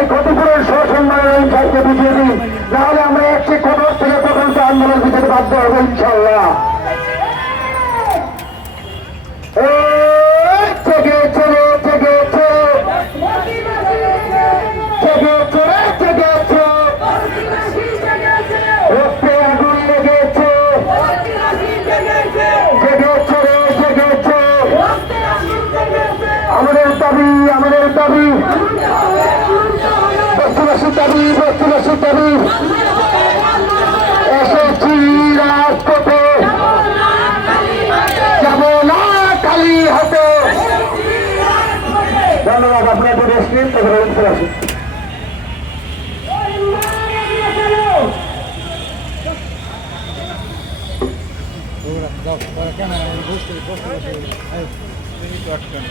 এই ক্ষতিপূরণ সসম্মানের এই সাইকে বুঝিয়ে দিই নাহলে আমরা একটি কঠোর থেকে প্রকল্প আন্দোলন দিতে বাধ্য হব ইনশাল্লাহ তখন আসুন দাও কেন? বসতে বসতে বসতে মিনিট আটকানো।